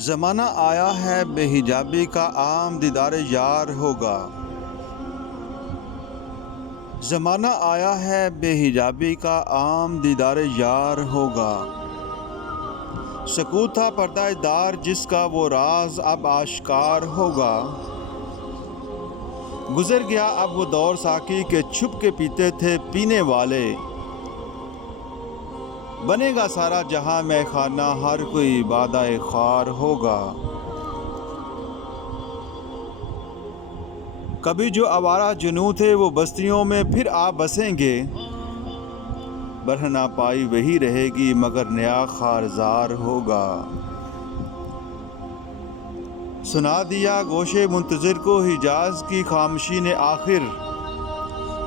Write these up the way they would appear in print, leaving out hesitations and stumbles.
زمانہ آیا ہے بے حجابی کا عام دیدار یار ہوگا۔ زمانہ آیا ہے بے حجابی کا عام دیدار یار ہوگا۔ سکوت تھا پردہ دار جس کا وہ راز اب آشکار ہوگا۔ گزر گیا اب وہ دور ساقی کے چھپ کے پیتے تھے پینے والے۔ بنے گا سارا جہاں میں خانہ ہر کوئی بادہ خوار ہوگا۔ کبھی جو آوارہ جنوں تھے وہ بستیوں میں پھر آ بسیں گے۔ برہنہ پائی وہی رہے گی مگر نیا خارزار ہوگا۔ سنا دیا گوشے منتظر کو حجاز کی خاموشی نے آخر،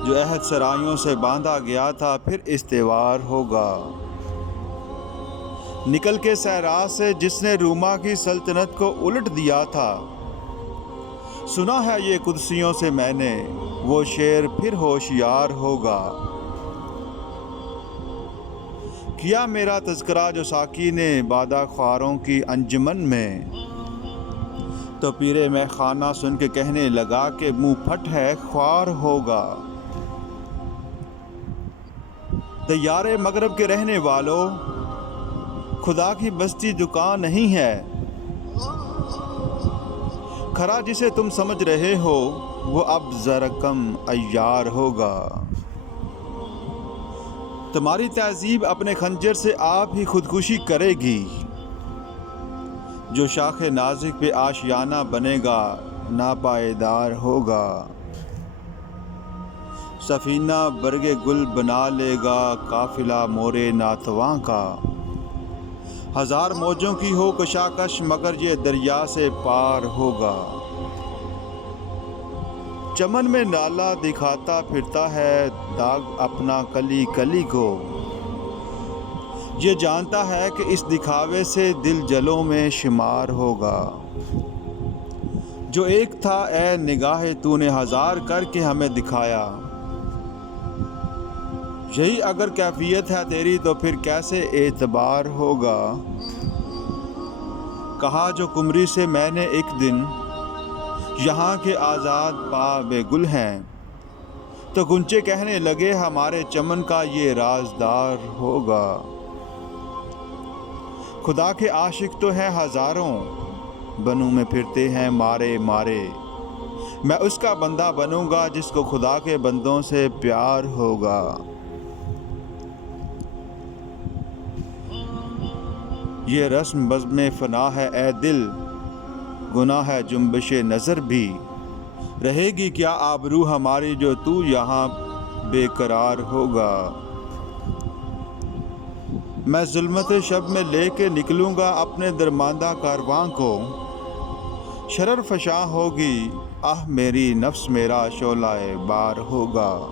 جو عہد سرائیوں سے باندھا گیا تھا پھر استوار ہوگا۔ نکل کے صحرا سے جس نے روما کی سلطنت کو الٹ دیا تھا، سنا ہے یہ قدسیوں سے میں نے، وہ شعر پھر ہوشیار ہوگا۔ کیا میرا تذکرہ جو ساقی نے بادہ خواروں کی انجمن میں، تو پیر مے خانہ سن کے کہنے لگا کہ منہ پھٹ ہے خوار ہوگا۔ دیار مغرب کے رہنے والوں، خدا کی بستی دکان نہیں ہے۔ کھرا جسے تم سمجھ رہے ہو وہ اب ذرا کم عیار ہوگا۔ تمہاری تہذیب اپنے خنجر سے آپ ہی خودکشی کرے گی۔ جو شاخ نازک پہ آشیانہ بنے گا ناپائیدار ہوگا۔ سفینہ برگ گل بنا لے گا قافلہ مورے ناتواں کا۔ ہزار موجوں کی ہو کشاکش مگر یہ دریا سے پار ہوگا۔ چمن میں نالا دکھاتا پھرتا ہے داغ اپنا کلی کلی کو۔ یہ جانتا ہے کہ اس دکھاوے سے دل جلوں میں شمار ہوگا۔ جو ایک تھا اے نگاہ تو نے ہزار کر کے ہمیں دکھایا۔ یہی اگر کیفیت ہے تیری تو پھر کیسے اعتبار ہوگا۔ کہا جو قمری سے میں نے ایک دن، یہاں کے آزاد پا بے گل ہیں، تو غنچے کہنے لگے ہمارے چمن کا یہ رازدار ہوگا۔ خدا کے عاشق تو ہیں ہزاروں، بنوں میں پھرتے ہیں مارے مارے۔ میں اس کا بندہ بنوں گا جس کو خدا کے بندوں سے پیار ہوگا۔ یہ رسم بزم فنا ہے اے دل، گناہ ہے جنبش نظر بھی۔ رہے گی کیا آبرو ہماری جو تو یہاں بے قرار ہوگا۔ میں ظلمت شب میں لے کے نکلوں گا اپنے درماندہ کارواں کو۔ شرر فشاں ہوگی آہ میری نفس میرا شعلہ بار ہوگا۔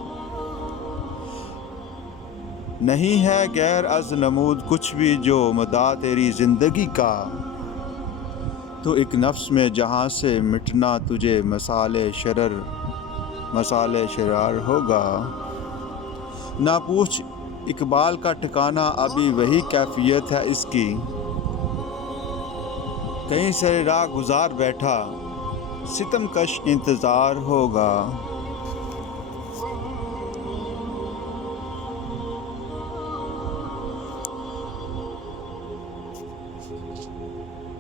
نہیں ہے غیر از نمود کچھ بھی جو مدعا تیری زندگی کا۔ تو ایک نفس میں جہاں سے مٹنا تجھے مثال شرار ہوگا۔ نہ پوچھ اقبال کا ٹھکانہ ابھی وہی کیفیت ہے اس کی۔ کہیں سر راہ گزار بیٹھا ستم کش انتظار ہوگا۔